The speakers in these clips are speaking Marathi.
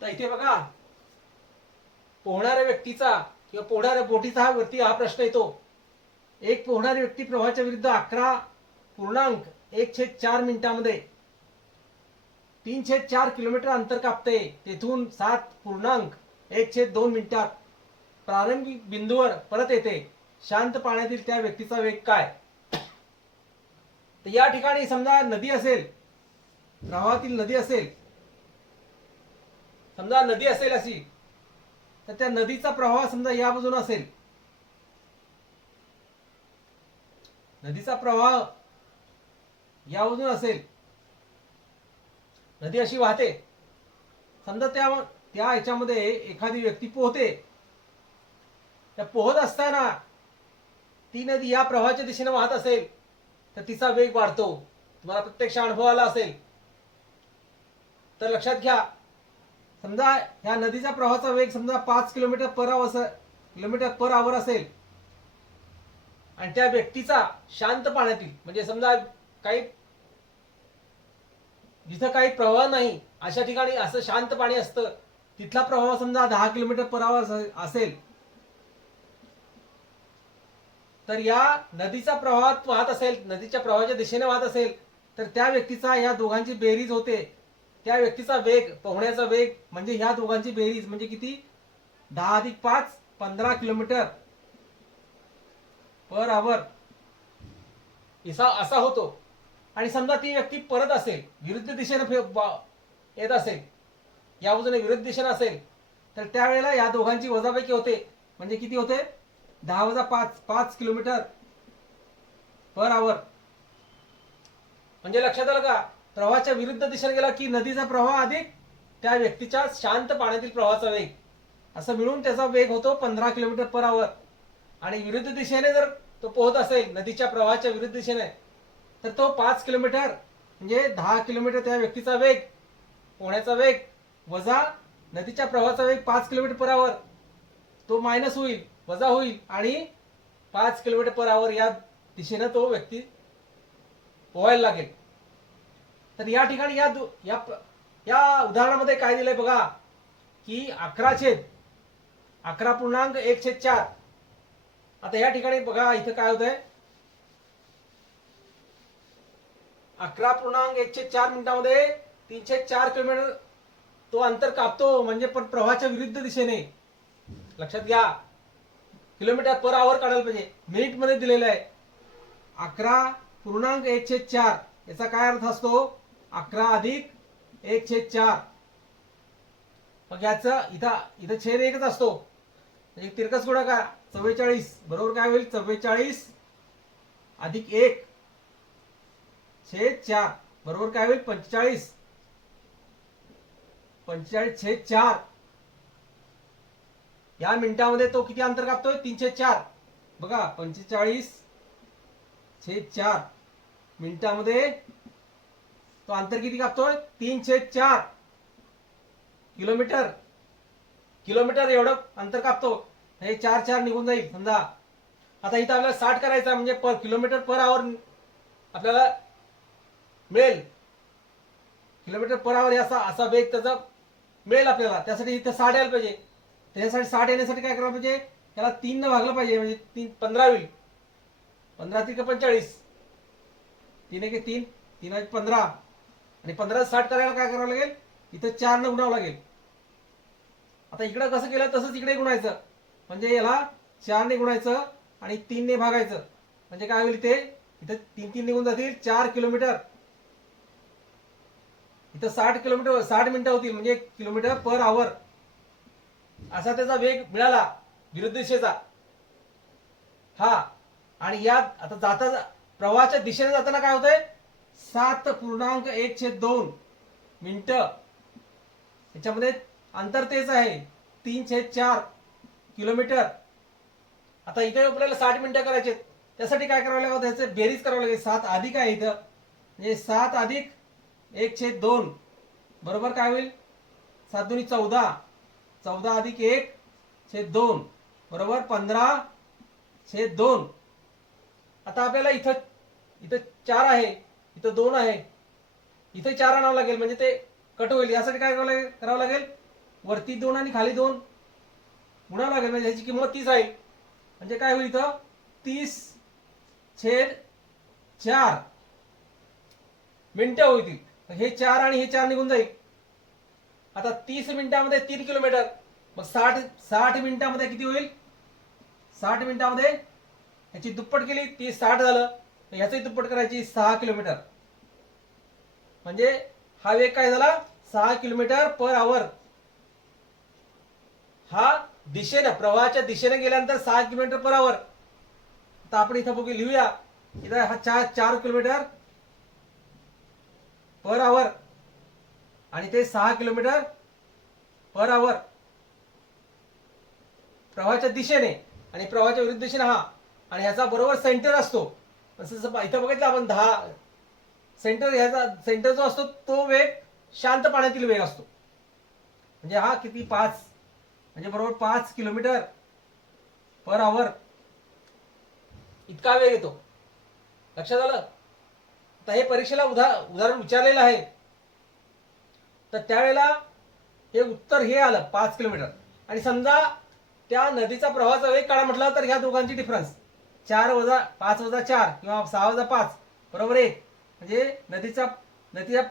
तर इथे बघा. पोहणाऱ्या व्यक्तीचा किंवा पोहणाऱ्या बोटीचा हा वरती हा प्रश्न येतो. एक पोहणारी व्यक्ती प्रवाहाच्या विरुद्ध अकरा पूर्णांक एक छेद चार मिनिटामध्ये तीन छेद चार किलोमीटर अंतर कापते. तेथून सात पूर्णांक एक छेद दोन मिनिटात प्रारंभिक बिंदूवर परत येते. शांत पाण्यातील त्या व्यक्तीचा वेग काय? तर या ठिकाणी समजा नदी असेल प्रवाहातील नदी असेल समजा नदी असेल अशी तर त्या नदीचा प्रवाह समजा या बाजूने असेल. नदीचा प्रवाह या बाजून असेल. नदी अशी वाहते. समजा त्या त्या ह्याच्यामध्ये एखादी व्यक्ती पोहते. त्या पोहत असताना ती नदी या प्रवाहाच्या दिशेने वाहत असेल तर तिचा वेग वाढतो. तुम्हाला प्रत्यक्ष अनुभव आला असेल. तर लक्षात घ्या समजा ह्या नदीचा प्रवाहाचा वेग समजा पाच kilometre per hour kilometre per hour असेल आणि त्या व्यक्तीचा शांत पाण्यातील म्हणजे समजा काही जिथं काही प्रवाह नाही अशा ठिकाणी असं शांत पाणी असतं तिथला प्रवाह समजा दहा किलोमीटर पर आवर असेल तर या नदीचा प्रवाहात वाहत असेल नदीच्या प्रवाहाच्या दिशेने वाहत असेल तर त्या व्यक्तीचा या दोघांची बेरीज होते. त्या व्यक्तीचा वेग पोहण्याचा वेग म्हणजे ह्या दोघांची बेरीज म्हणजे किती? दहा अधिक पाच पंधरा किलोमीटर. Per hour. असा असा होतो. आणि समजा ती व्यक्ती परत असेल विरुद्ध दिशेने येत असेल या बाजूने विरुद्ध दिशेने असेल तर त्यावेळेला या दोघांची वजापैकी होते. म्हणजे किती होते? दहा वजा पाच पाच किलोमीटर. Per hour. म्हणजे लक्षात आलं का? प्रवाहाच्या विरुद्ध दिशेने गेला की नदीचा प्रवाह अधिक त्या व्यक्तीच्या शांत पाण्यातील प्रवाहाचा वेग. असं मिळून त्याचा वेग होतो पंधरा किलोमीटर पर आवर आणि विरुद्ध दिशेने जर तो पोहत असेल नदीच्या प्रवाहाच्या विरुद्ध दिशेने तर तो पाच किलोमीटर म्हणजे दहा किलोमीटर त्या व्यक्तीचा वेग पोहण्याचा वेग वजा नदीच्या प्रवाहाचा वेग पाच किलोमीटर पर आवर तो मायनस होईल वजा होईल आणि पाच किलोमीटर पर आवर या दिशेनं तो व्यक्ती पोहायला लागेल. तर या ठिकाणी या या या उदाहरणामध्ये काय दिलंय बघा की अकरा छेद अकरा पूर्णांक एक छेद चार. आता या ठिकाणी बघा इथं काय होत आहे अकरा पूर्णांक एकशे चार मिनिटामध्ये तीनशे चार किलोमीटर तो अंतर कापतो म्हणजे पण प्रवाहाच्या विरुद्ध दिशेने. लक्षात घ्या किलोमीटर पर आवर काढायला पाहिजे. मिनिटमध्ये दिलेलं आहे. अकरा पूर्णांक एकशे चार याचा काय अर्थ असतो? अकरा अधिक एक छेद चार. मग याचं इथं इथं छेद एकच असतो. म्हणजे तिरकस गुणाकार चव्वेचाळीस. बरोबर काय होईल? चव्वेचाळीस अधिक एक छेद चार. बरोबर काय होईल? पंचेचाळीस. पंचेचाळीस छेद चार. या मिनिटामध्ये तो किती अंतर कापतोय? तीनशे चार. बघा पंचेचाळीस छेद चार. मिनिटामध्ये तो अंतर किती कापतोय? तीन छेद चार. किलोमीटर. किलोमीटर एवढं अंतर कापतो. हे चार चार निघून जाईल समजा. आता इथं आपल्याला साठ करायचा म्हणजे पर किलोमीटर पर आवर आपल्याला मिळेल. किलोमीटर पर आवर असा असा वेग त्याचा मिळेल आपल्याला. त्यासाठी इथं साठ यायला पाहिजे. त्याच्यासाठी साठ येण्यासाठी काय करायला पाहिजे? त्याला तीन न भागलं पाहिजे म्हणजे तीन पंधरा होईल. पंधरा तीन पंचेचाळीस. तीन एक तीन तीन पंधरा. आणि पंधरा साठ करायला काय करावं लागेल? इथं चार न गुणावं लागेल. आता इकडं कसं केलं तसंच इकडे गुणायचं. म्हणजे याला चारने गुणायचं आणि तीनने भागायचं. म्हणजे काय होईल इथे? इथं तीन तीन निघून जातील चार किलोमीटर. इथं साठ किलोमीटर साठ मिनिटं होतील म्हणजे किलोमीटर पर आवर असा त्याचा वेग मिळाला विरुद्ध दिशेचा हा. आणि यात आता जाता प्रवाहाच्या दिशेने जाताना काय होतंय? सात पूर्णांक एक छेद दोन. मिनिट. याच्यामध्ये अंतर तेच आहे. तीन छेद चार. किलोमीटर. आता इथे आपल्याला साठ मिनिटं करायचे त्यासाठी काय करावं लागेल? त्याचे बेरीज करावं लागेल. सात अधिक आहे इथं. म्हणजे सात अधिक एक छेद दोन. बरोबर काय होईल? सात दोन्ही चौदा. चौदा अधिक एक छेद दोन. बरोबर? पंधरा छेद दोन. आता आपल्याला इथं इथं चार आहे. इथं दोन आहे. इथं चार आणावं लागेल म्हणजे ते कट होईल. यासाठी काय करावं लागेल करावं लागेल? वरती दोन आणि खाली दोन. गुणावं लागेल म्हणजे ह्याची किंमत तीस आहे. म्हणजे काय होईल इथं? तीस छेद चार. मिनटं होतील. हे चार आणि हे चार निघून जाईल. आता तीस मिनिटामध्ये तीन किलोमीटर. मग साठ साठ मिनिटामध्ये किती होईल? साठ मिनिटामध्ये ह्याची दुप्पट केली तीस साठ झालं. याचं ह्याचंही दुप्पट करायची सहा किलोमीटर. म्हणजे हा वेग काय झाला? सहा किलोमीटर पर आवर हा दिशेनं प्रवाहाच्या दिशेने गेल्यानंतर सहा किलोमीटर पर आवर आता आपण इथं बघू लिहूया. इथं हा चार चार किलोमीटर पर आवर आणि ते सहा किलोमीटर पर आवर प्रवाहाच्या दिशेने आणि प्रवाहाच्या विरुद्ध दिशेने हा. आणि ह्याचा बरोबर सेंटर असतो. जसं इथं बघितलं आपण दहा सेंटर ह्याचा सेंटर जो असतो तो वेग शांत पाण्यातील वेग असतो. म्हणजे हा किती? पाच. म्हणजे बरोबर पाच किलोमीटर पर आवर इतका वेग येतो. लक्षात आलं? तर हे परीक्षेला उदा उदाहरण विचारलेलं आहे. तर त्यावेळेला हे उत्तर हे आलं पाच किलोमीटर. आणि समजा त्या नदीचा प्रवाहाचा वेग काढा म्हटला तर ह्या दोघांची डिफरन्स चार वजा पाच वजा चार किंवा सहा वजा पाच. बरोबर एक म्हणजे नदीचा नदीच्या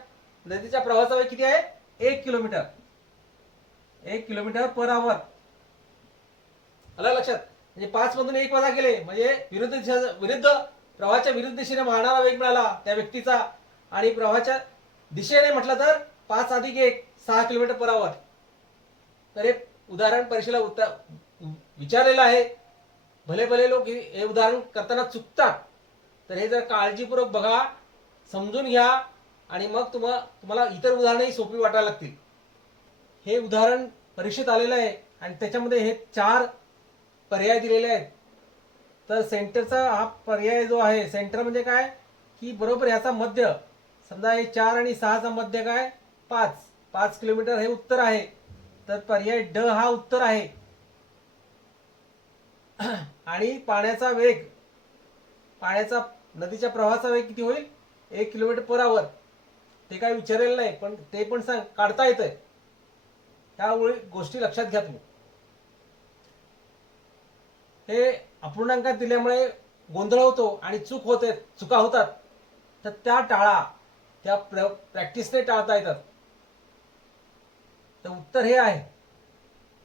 नदीच्या प्रवाहाचा वेग किती आहे? एक किलोमीटर. एक किलोमीटर पर आवर आलं लक्षात? म्हणजे पाच मधून एक वजा केले म्हणजे विरुद्ध दिशा विरुद्ध प्रवाहाच्या विरुद्ध दिशेने वाहणारा वेग मिळाला त्या व्यक्तीचा. आणि प्रवाहाच्या दिशेने म्हटलं तर पाच अधिक एक सहा किलोमीटर पर आवर तर हे उदाहरण परीक्षेला उत्तर विचारलेलं आहे. भले भले लोक हे उदाहरण करताना चुकतात तर हे जर काळजीपूर्वक बघा समजून घ्या आणि मग तुम्हा तुम्हाला इतर उदाहरणही सोपी वाटायला लागतील. हे उदाहरण परीक्षेत आलेलं आहे आणि त्याच्यामध्ये हे चार पर्याय दिलेले आहेत. तर सेंटरचा हा पर्याय जो आहे सेंटर म्हणजे काय? की बरोबर ह्याचा मध्य. समजा हे चार आणि सहाचा मध्य काय? पाच. पाच किलोमीटर हे उत्तर आहे. तर पर्याय ड हा उत्तर आहे. आणि पाण्याचा वेग पाण्याचा नदीच्या प्रवाहाचा वेग किती होईल? एक किलोमीटर पर आवर ते काय विचारलेलं नाही पण ते पण सांग काढता येतंय. त्यामुळे गोष्टी लक्षात घ्या तुम्ही. हे अपूर्णांकात दिल्यामुळे गोंधळ होतो आणि चूक होते चुका होतात. तर त्या टाळा त्या प्रॅक्टिसने टाळता येतात. तर उत्तर हे आहे.